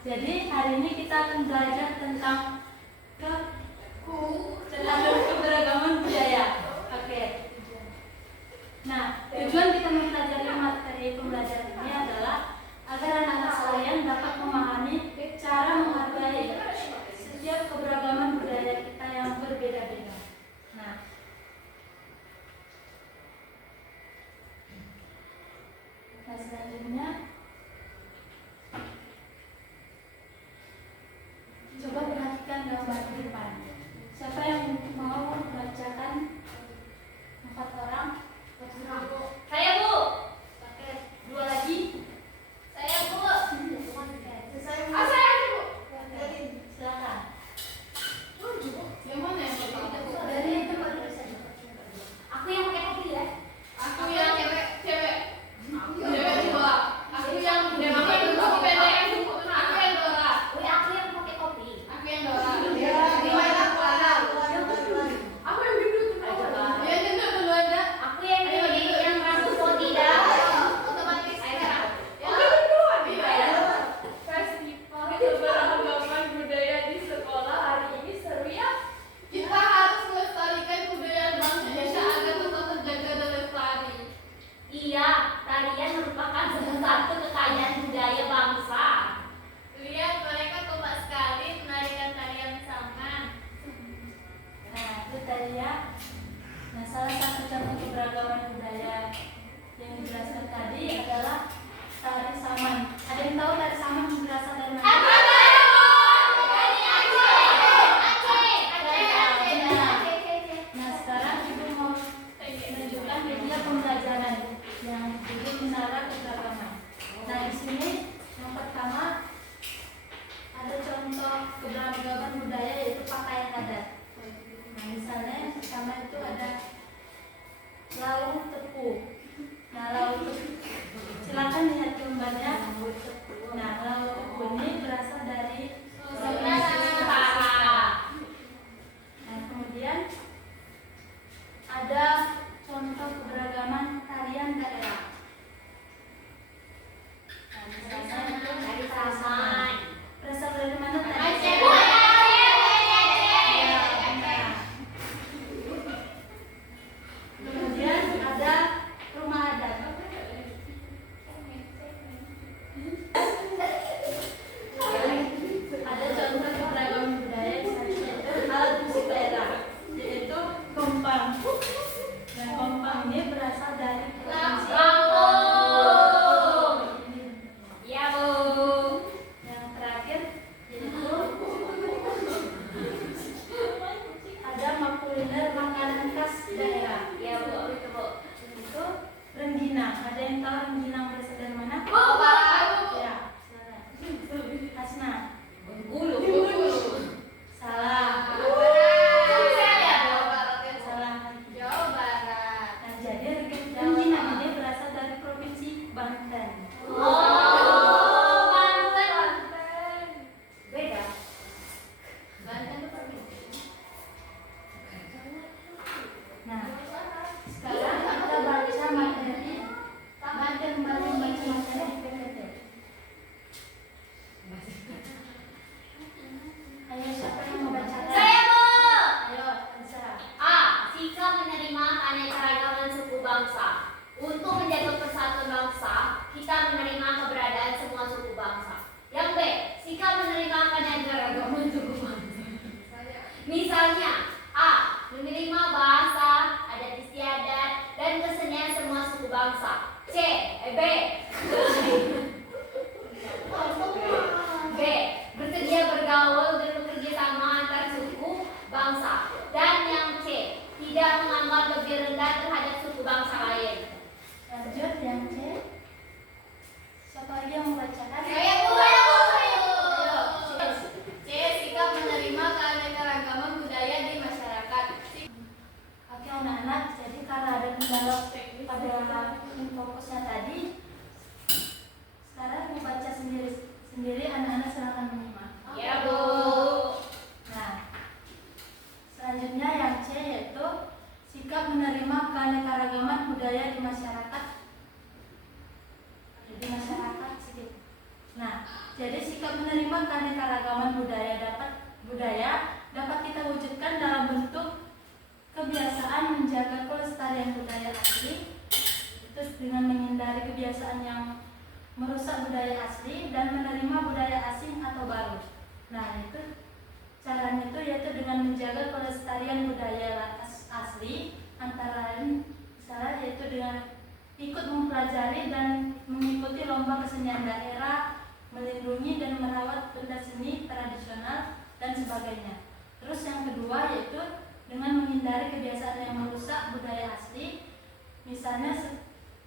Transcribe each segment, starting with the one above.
Jadi hari ini kita akan belajar tentang keberagaman budaya. Oke. Nah, tujuan kita mempelajari materi pembelajaran ini adalah agar anak-anak sekalian dapat memahami cara menghargai setiap keberagaman budaya kita yang berbeda-beda. Nah, selanjutnya coba perhatikan gambar di depan. Siapa yang mau membacakan 4 orang? Saya, Bu. Oke, 2 lagi. Saya, Bu. Saya, Bu. silakan. Yang mana yang pertama? Dari tempat dulu saja. Aku yang pakai kopi ya. Aku yang cewek. Cewek dua. Aku yang kopi pendek. Aku yang Dora. Wih, aku yang pakai kopi. Aku yang Dora. Gimana? Aku yang gendut. Ya gendut dulu aja. Aku yang rambut putih dah. Otomatis. Ayo. Oke berdua. Iya. Festival keberagaman budaya di sekolah hari ini seru ya. Kita harus melestarikan budaya bangsa Indonesia agar tetap terjaga dan lestari. Iya, tarian merupakan salah satu kekayaan budaya bangsa. Lihat mereka kompak sekali menarikan tarian saman. Nah, itu tadi ya. Nah, salah satu contoh keberagaman budaya yang dijelaskan tadi adalah tari saman. Ada yang tahu tari saman berasal dari mana? Nah, sekarang ibu mau menunjukkan media pembelajaran yang judul Menara Keberagaman. Nah, di sini yang pertama ada contoh keberagaman budaya yaitu pakaian adat. Nah, misalnya yang pertama itu ada laut tepu. Nah, laut tepu, silakan lihat gambarnya. Nah, laut tepu ini berasal dari Nah, kemudian ada contoh keberagaman tarian daerah. Nah, misalnya itu Tari saman. berasal dari mana tadi? Aceh. Ya, benar. Kemudian ada rumah adat. Ada contoh keberagaman budaya misalnya itu alat musik daerah, yaitu kompang. Dan kompang ini berasal dari provinsi Lampung. Iya, Bu. yang terakhir yaitu ada kuliner makanan khas daerah. Iya, Bu. Itu, Bu. Itu rengginang. Ada yang tahu rengginang berasal dari mana? Ya, silakan. Hasna. Bengkulu. Salah. Salah. Jawa Barat. Nah, jadi rengginang ini berasal dari provinsi Banten. Oh, Banten. Beda. Banten itu provinsi. Nah, sekarang kita baca materi. Baca materi PPT. Ayo, siapa yang mau bacakan? Saya, Bu. Ayo, Ansa. A. Sikap menerima keanekaragaman suku bangsa. Untuk menjaga persatuan bangsa, kita menerima keberadaan semua suku bangsa. Yang B. Sikap menerima keanekaragaman suku bangsa. Misalnya, A. Menerima bahasa, adat istiadat, dan kesenian semua suku bangsa. B. Bersedia bergaul dan bekerja sama antar suku bangsa. Dan yang C. Tidak menganggap lebih rendah terhadap suku bangsa lain. Lanjut yang C. Siapa lagi yang mau bacakan? Saya, Bu. Ayo. C. Sikap menerima keanekaragaman budaya di masyarakat. Oke anak-anak, jadi karena ada kendala pada fokusnya tadi, sekarang mau baca sendiri anak-anak silakan menyimak. Ya, Bu. Nah, selanjutnya yang C yaitu sikap menerima keanekaragaman budaya di masyarakat. Di masyarakat sedikit. Nah, jadi sikap menerima mengembangkan keanekaragaman budaya dapat kita wujudkan dalam bentuk kebiasaan menjaga kelestarian budaya asli, terus dengan menghindari kebiasaan yang merusak budaya asli dan menerima budaya asing atau baru. Nah, itu caranya itu yaitu dengan menjaga kelestarian budaya asli, antara lain misalnya yaitu dengan ikut mempelajari dan mengikuti lomba kesenian daerah, melindungi dan merawat benda seni tradisional dan sebagainya. Terus yang kedua yaitu dengan menghindari kebiasaan yang merusak budaya asli, misalnya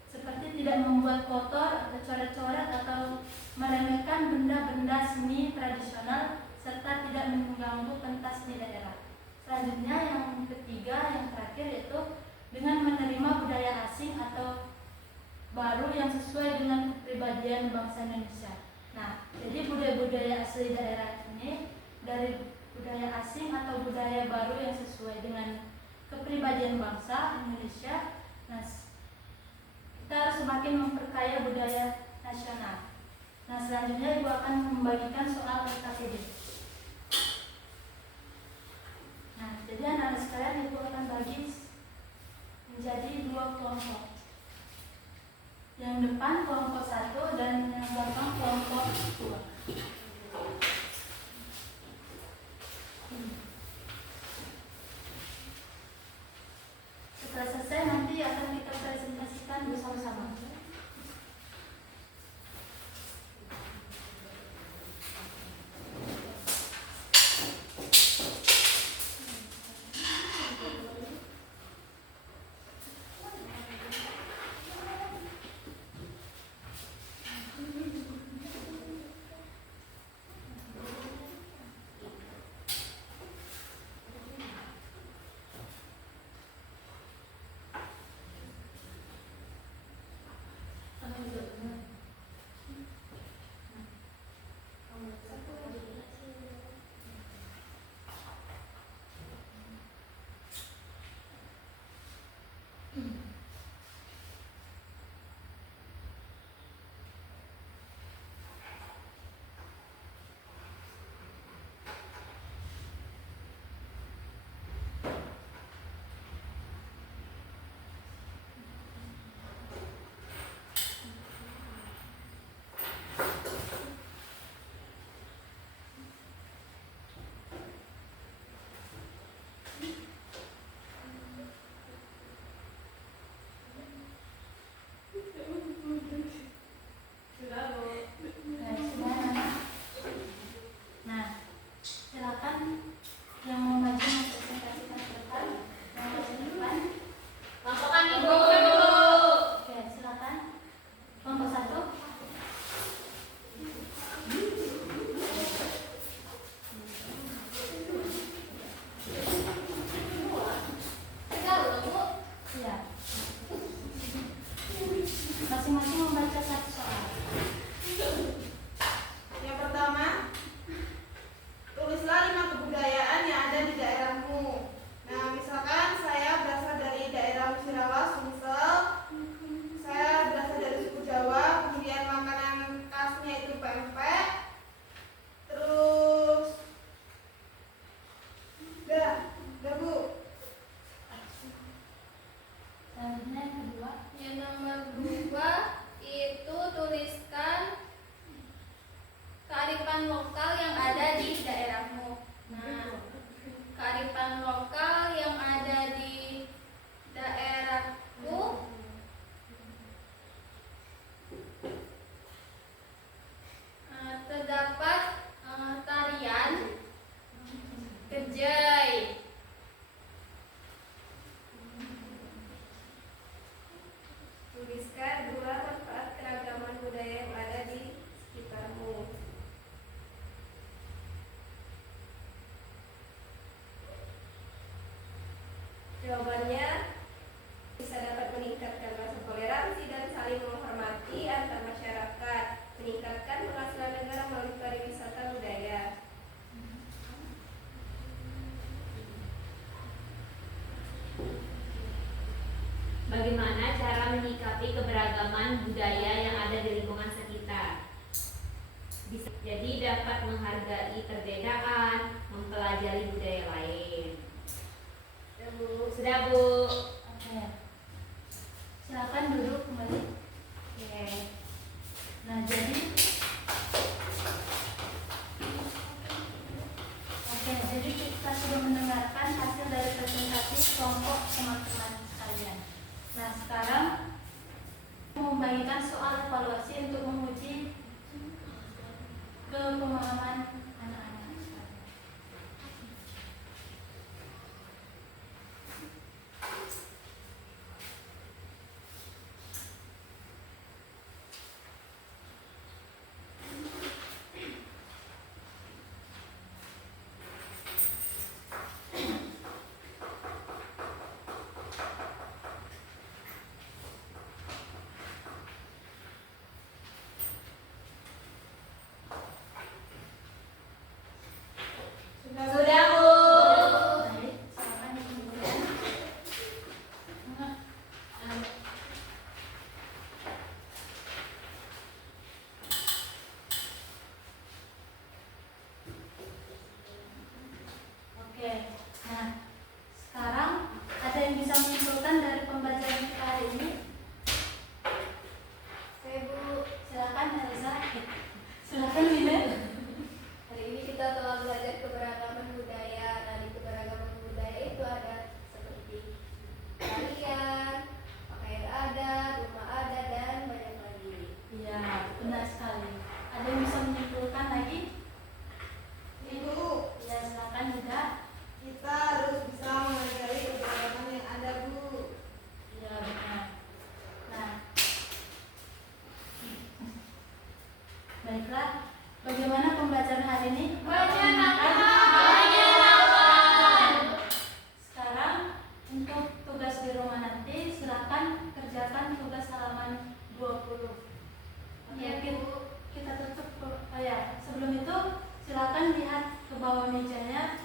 seperti tidak membuat kotor atau coret-coret atau meremehkan benda-benda seni tradisional serta tidak mengganggu pentas di daerah. Selanjutnya yang ketiga, yang terakhir yaitu dengan menerima budaya asing atau baru yang sesuai dengan kepribadian bangsa Indonesia. Nah, jadi budaya-budaya asli daerah ini dari budaya asing atau budaya baru yang sesuai dengan kepribadian bangsa Indonesia. Nah, kita harus semakin memperkaya budaya nasional. Nah, selanjutnya Ibu akan membagikan soal LKPD. Nah, jadi anak-anak sekalian, Ibu akan bagi menjadi 2 kelompok. Yang depan kelompok 1 dan yang belakang kelompok 2. Setelah selesai nanti akan kita presentasikan bersama-sama. Jawabannya bisa dapat meningkatkan rasa toleransi dan saling menghormati antar masyarakat, meningkatkan penghasilan negara melalui pariwisata budaya. Bagaimana cara menyikapi keberagaman budaya yang ada di lingkungan sekitar? Jadi dapat belajar menghargai perbedaan, mempelajari budaya lain. Sudah, Bu. Oke. Silakan duduk kembali. Oke. Nah, jadi kita sudah mendengarkan hasil dari presentasi kelompok teman-teman sekalian. Nah, sekarang membagikan soal evaluasi untuk menguji kepemahaman anak-anak sekalian. Sudah, Bu. Baik, silakan dikumpulkan. Oke, nah sekarang ada yang bisa menyimpulkan dari pembelajaran kita hari ini? Saya Bu, Silakan Elisa. Silakan Wina. hari ini kita telah belajar keberagaman budaya. Dari keberagaman budaya itu ada seperti tarian, pakaian adat, rumah adat, dan banyak lagi. Iya, benar sekali. Ada yang bisa menyimpulkan lagi? Ibu, Ya, silakan juga. kita harus bisa menghargai keberagaman yang ada, Bu. Iya, benar. Nah, baiklah. Bagaimana pembelajaran hari ini? Menyenangkan. Sekarang untuk tugas di rumah nanti silakan kerjakan tugas halaman 20. Oke, Iya, Bu. kita tutup. Oh ya, sebelum itu silakan lihat ke bawah mejanya